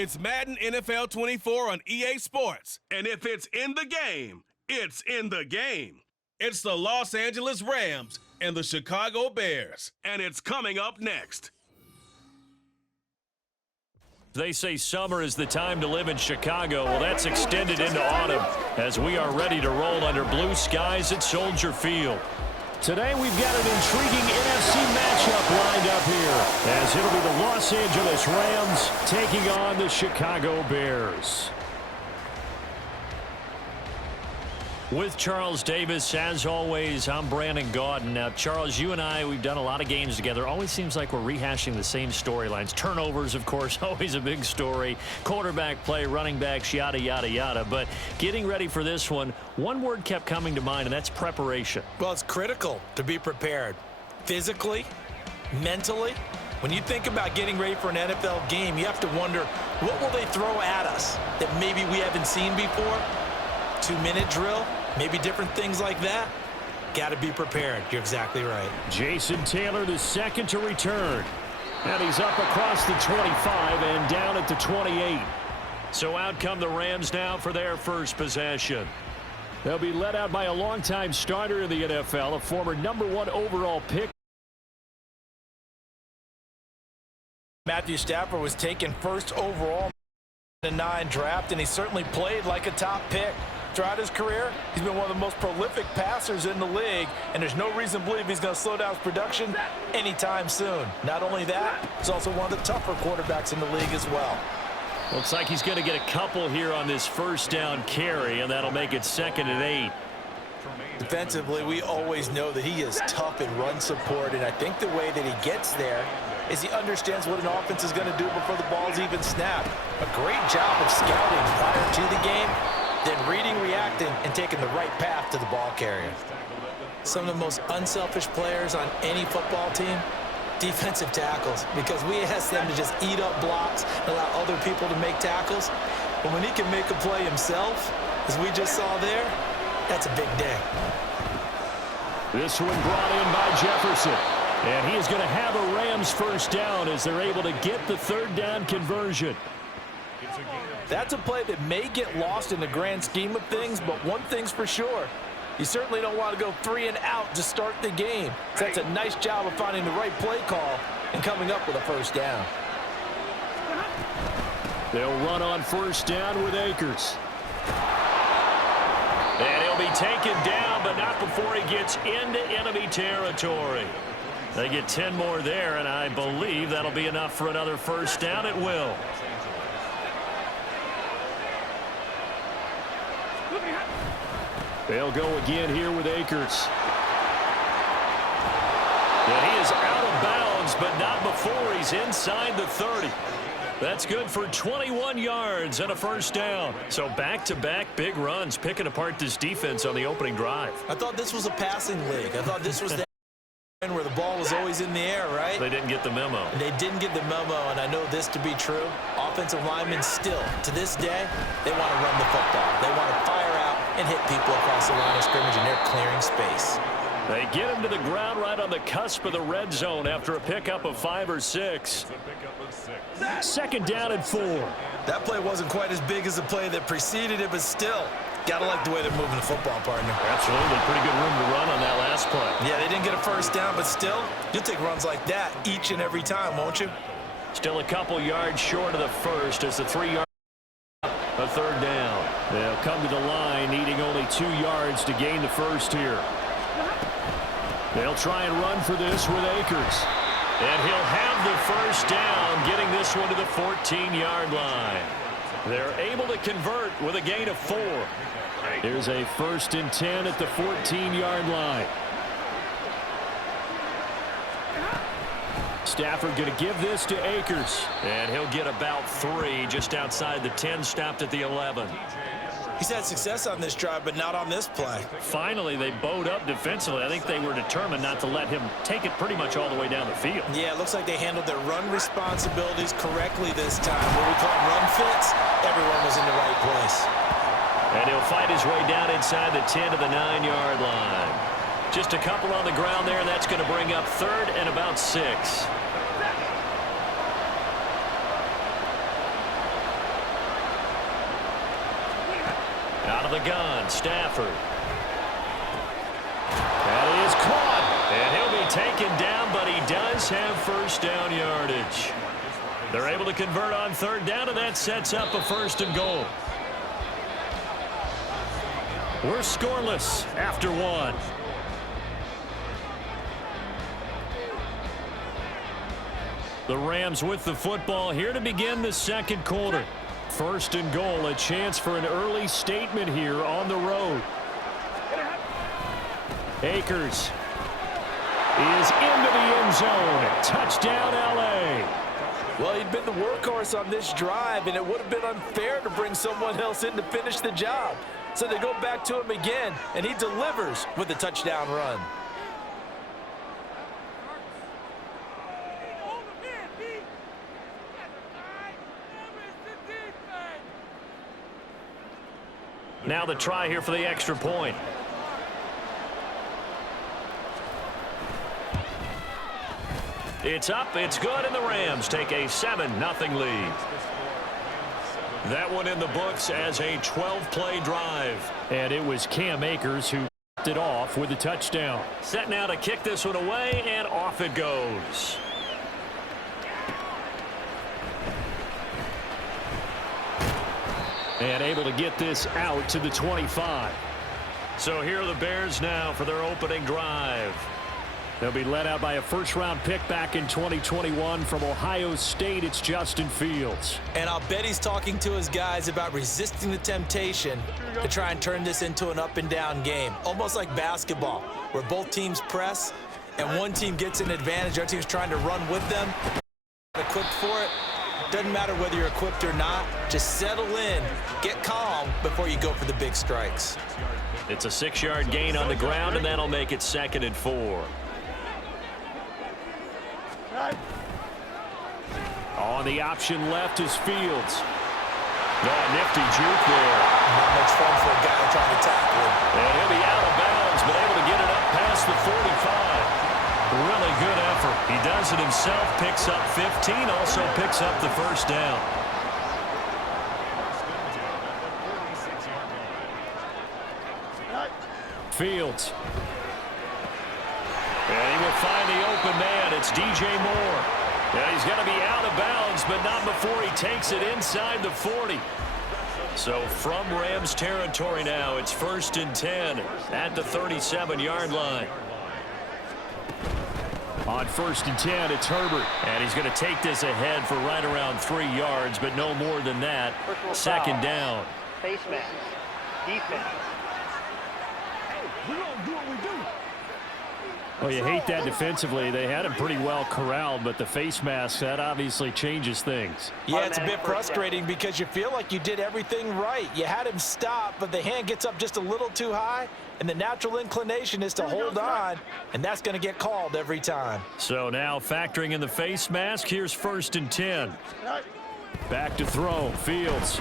It's Madden NFL 24 on EA Sports. And if it's in the game, it's in the game. It's the Los Angeles Rams and the Chicago Bears. And it's coming up next. They say summer is the time to live in Chicago. Well, that's extended into autumn as we are ready to roll under blue skies at Soldier Field. Today we've got an intriguing NFC matchup lined up here as it'll be the Los Angeles Rams taking on the Chicago Bears. With Charles Davis, as always, I'm Brandon Gaudin. Now, Charles, you and I, we've done a lot of games together. Always seems like we're rehashing the same storylines. Turnovers, of course, always a big story. Quarterback play, running backs, yada, yada, yada. But getting ready for this one word kept coming to mind, and that's preparation. Well, it's critical to be prepared. Physically, mentally. When you think about getting ready for an NFL game, you have to wonder, what will they throw at us that maybe we haven't seen before? 2-minute drill, maybe different things like that. Got to be prepared. You're exactly right. Jason Taylor, the second to return. And he's up across the 25 and down at the 28. So out come the Rams now for their first possession. They'll be led out by a longtime starter in the NFL, a former #1 overall pick. Matthew Stafford was taken first overall in the 9 draft, and he certainly played like a top pick. Throughout his career, he's been one of the most prolific passers in the league, and there's no reason to believe he's going to slow down his production anytime soon. Not only that, he's also one of the tougher quarterbacks in the league as well. Looks like he's going to get a couple here on this first down carry, and that'll make it 2nd and 8. Defensively, we always know that he is tough in run support, and I think the way that he gets there is he understands what an offense is going to do before the ball's even snapped. A great job of scouting prior to the game, then reading, reacting, and taking the right path to the ball carrier. Some of the most unselfish players on any football team, defensive tackles, because we ask them to just eat up blocks and allow other people to make tackles. But when he can make a play himself, as we just saw there, that's a big day. This one brought in by Jefferson. And he is going to have a Rams first down as they're able to get the 3rd down conversion. That's a play that may get lost in the grand scheme of things, but one thing's for sure. You certainly don't want to go 3 and out to start the game. So that's a nice job of finding the right play call and coming up with a first down. They'll run on first down with Akers. And he'll be taken down, but not before he gets into enemy territory. They get 10 more there, and I believe that'll be enough for another first down. It will. They'll go again here with Akers. And he is out of bounds, but not before he's inside the 30. That's good for 21 yards and a first down. So back-to-back big runs, picking apart this defense on the opening drive. I thought this was a passing league. I thought this was the where the ball was always in the air, right? They didn't get the memo. They didn't get the memo, and I know this to be true. Offensive linemen still, to this day, they want to run the football. They want to fire out and hit people across the line of scrimmage, and they're clearing space. They get him to the ground right on the cusp of the red zone after a pickup of 5 or 6. 2nd down and 4. That play wasn't quite as big as the play that preceded it, but still, gotta like the way they're moving the football, partner. Absolutely. Pretty good room to run on that last play. Yeah, they didn't get a first down, but still, you'll take runs like that each and every time, won't you? Still a couple yards short of the first as the 3-yard, a 3rd down. They'll come to the line, needing only 2 yards to gain the first here. They'll try and run for this with Akers. And he'll have the first down, getting this one to the 14-yard line. They're able to convert with a gain of 4. Here's a 1st and 10 at the 14-yard line. Stafford going to give this to Akers. And he'll get about 3 just outside the 10, stopped at the 11. He's had success on this drive, but not on this play. Finally, they bowed up defensively. I think they were determined not to let him take it pretty much all the way down the field. Yeah, it looks like they handled their run responsibilities correctly this time. What we call run fits, everyone was in the right place. And he'll fight his way down inside the 10 to the 9-yard line. Just a couple on the ground there, and that's going to bring up 3rd and about 6. Out of the gun, Stafford. That is caught. And he'll be taken down, but he does have first down yardage. They're able to convert on third down, and that sets up a 1st and goal. We're scoreless after 1. The Rams with the football here to begin the 2nd quarter. 1st and goal, a chance for an early statement here on the road. Akers is into the end zone. Touchdown, L.A. Well, he'd been the workhorse on this drive, and it would have been unfair to bring someone else in to finish the job. So they go back to him again, and he delivers with a touchdown run. Now the try here for the extra point. It's up, it's good, and the Rams take a 7-0 lead. That one in the books as a 12-play drive. And it was Cam Akers who kicked it off with a touchdown. Set now to kick this one away, and off it goes. And able to get this out to the 25. So here are the Bears now for their opening drive. They'll be led out by a first-round pick back in 2021 from Ohio State. It's Justin Fields. And I'll bet he's talking to his guys about resisting the temptation to try and turn this into an up-and-down game, almost like basketball, where both teams press and one team gets an advantage. The other team's trying to run with them. Equipped for it. Doesn't matter whether you're equipped or not. Just settle in, get calm before you go for the big strikes. It's a 6-yard gain on the ground, and that'll make it 2nd and 4. On the option left is Fields. Oh, nifty juke there. Not much fun for a guy trying to tackle him. And he'll be out of bounds, but able to get it up past the 45. Really good effort. He does it himself, picks up 15, also picks up the first down. Fields. And he will find the open man. It's DJ Moore. And he's going to be out of bounds, but not before he takes it inside the 40. So from Rams territory now, it's 1st and 10 at the 37-yard line. On 1st and 10, it's Herbert. And he's going to take this ahead for right around 3 yards, but no more than that. 2nd down. Face mask. Defense. Hey, we don't do what we do. Well, you hate that defensively. They had him pretty well corralled, but the face mask, that obviously changes things. Yeah, it's a bit frustrating because you feel like you did everything right. You had him stop, but the hand gets up just a little too high, and the natural inclination is to hold on, and that's going to get called every time. So now factoring in the face mask, here's 1st and 10. Back to throw, Fields.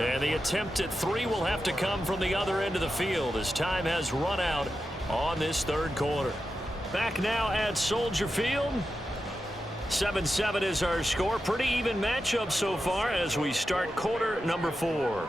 And the attempt at 3 will have to come from the other end of the field as time has run out on this third quarter. Back now at Soldier Field. 7-7 is our score. Pretty even matchup so far as we start quarter number 4.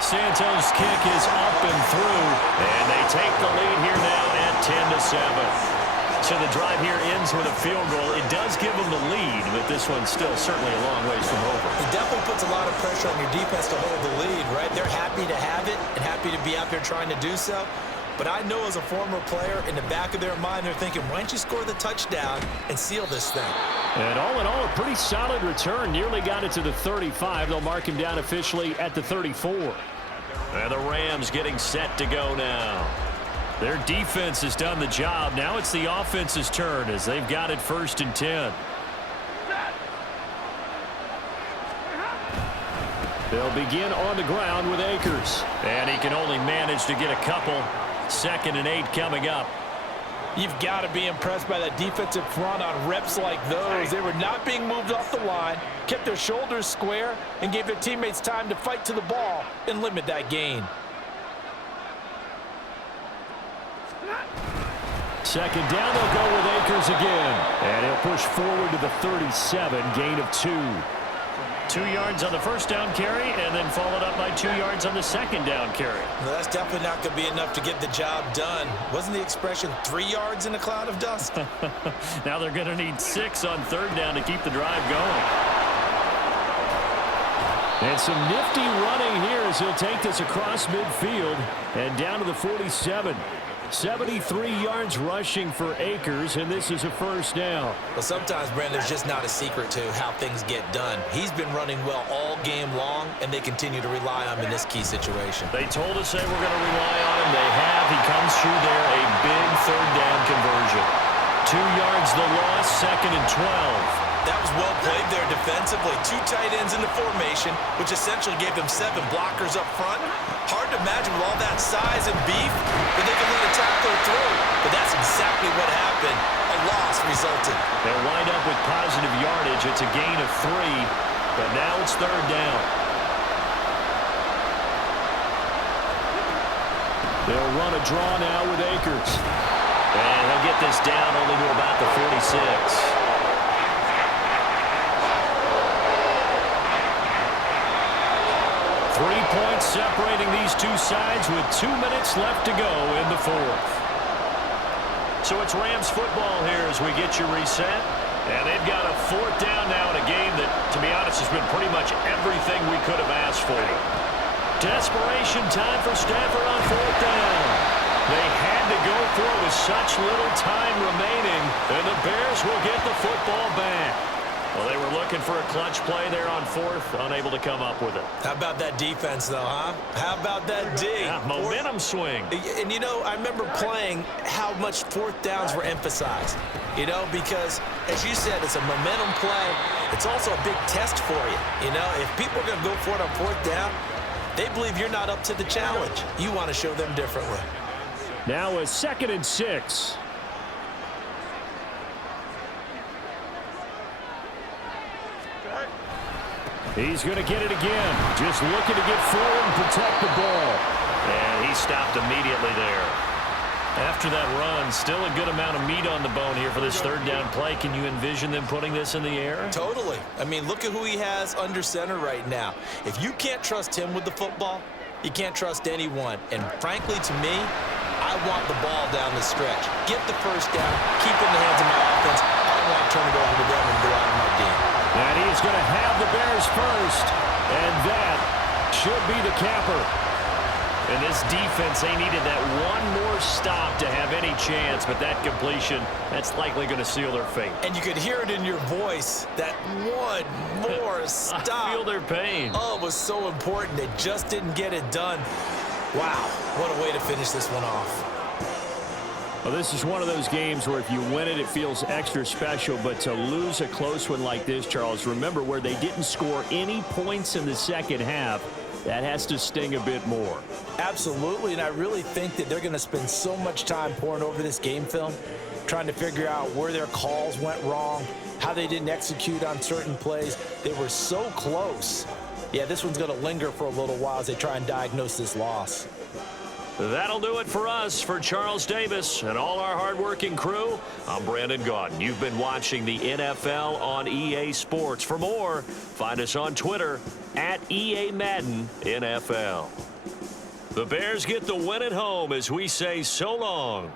Santos' kick is up and through, and they take the lead here now at 10-7. So the drive here ends with a field goal. It does give them the lead, but this one's still certainly a long ways from over. It definitely puts a lot of pressure on your defense to hold the lead, right? They're happy to have it and happy to be out there trying to do so. But I know as a former player, in the back of their mind, they're thinking, why don't you score the touchdown and seal this thing? And all in all, a pretty solid return. Nearly got it to the 35. They'll mark him down officially at the 34. And the Rams getting set to go now. Their defense has done the job. Now it's the offense's turn as they've got it 1st and 10. They'll begin on the ground with Akers. And he can only manage to get a couple. 2nd and 8 coming up. You've got to be impressed by that defensive front on reps like those. They were not being moved off the line, kept their shoulders square, and gave their teammates time to fight to the ball and limit that gain. 2nd down, they'll go with Akers again. And he'll push forward to the 37, gain of 2. 2 yards on the 1st down carry, and then followed up by 2 yards on the 2nd down carry. No, that's definitely not going to be enough to get the job done. Wasn't the expression 3 yards in a cloud of dust? Now they're going to need 6 on 3rd down to keep the drive going. And some nifty running here as he'll take this across midfield and down to the 47. 73 yards rushing for Akers, and this is a 1st down. Well, sometimes, Brandon, there's just not a secret to how things get done. He's been running well all game long, and they continue to rely on him in this key situation. They told us they were going to rely on him. They have. He comes through there, a big 3rd down conversion. 2 yards the loss, 2nd and 12. That was well played there defensively. 2 tight ends in the formation, which essentially gave them 7 blockers up front. Hard to imagine with all that size and beef, but they can let a tackler through. But that's exactly what happened. A loss resulted. They'll wind up with positive yardage. It's a gain of 3, but now it's 3rd down. They'll run a draw now with Akers. And he'll get this down only to about the 46. 3 points separating these two sides with 2 minutes left to go in the 4th. So it's Rams football here as we get you reset. And they've got a 4th down now in a game that, to be honest, has been pretty much everything we could have asked for. Desperation time for Stafford on 4th down. They had to go for it with such little time remaining, and the Bears will get the football back. Well, they were looking for a clutch play there on 4th, unable to come up with it. How about that defense, though, huh? How about that D? Yeah, momentum swing. And, you know, I remember playing how much 4th downs were emphasized, you know, because, as you said, it's a momentum play. It's also a big test for you, you know. If people are going to go for it on 4th down, they believe you're not up to the challenge. You want to show them differently. Now a 2nd and 6. He's going to get it again. Just looking to get forward and protect the ball. And he stopped immediately there. After that run, still a good amount of meat on the bone here for this 3rd down play. Can you envision them putting this in the air? Totally. I mean, look at who he has under center right now. If you can't trust him with the football, you can't trust anyone. And frankly, to me, I want the ball down the stretch. Get the 1st down, keep it in the hands of my offense. I don't want to turn it over to them and go out of my D. And he's going to have the Bears first. And that should be the capper. And this defense, they needed that one more stop to have any chance, but that completion, that's likely going to seal their fate. And you could hear it in your voice, that one more stop. I feel their pain. Oh, it was so important. They just didn't get it done. Wow, what a way to finish this one off. Well, this is one of those games where if you win it, it feels extra special. But to lose a close one like this, Charles, remember where they didn't score any points in the second half, that has to sting a bit more. Absolutely, and I really think that they're going to spend so much time pouring over this game film, trying to figure out where their calls went wrong, how they didn't execute on certain plays. They were so close. Yeah, this one's going to linger for a little while as they try and diagnose this loss. That'll do it for us. For Charles Davis and all our hardworking crew, I'm Brandon Gaudin. You've been watching the NFL on EA Sports. For more, find us on Twitter at EA Madden NFL. The Bears get the win at home as we say so long.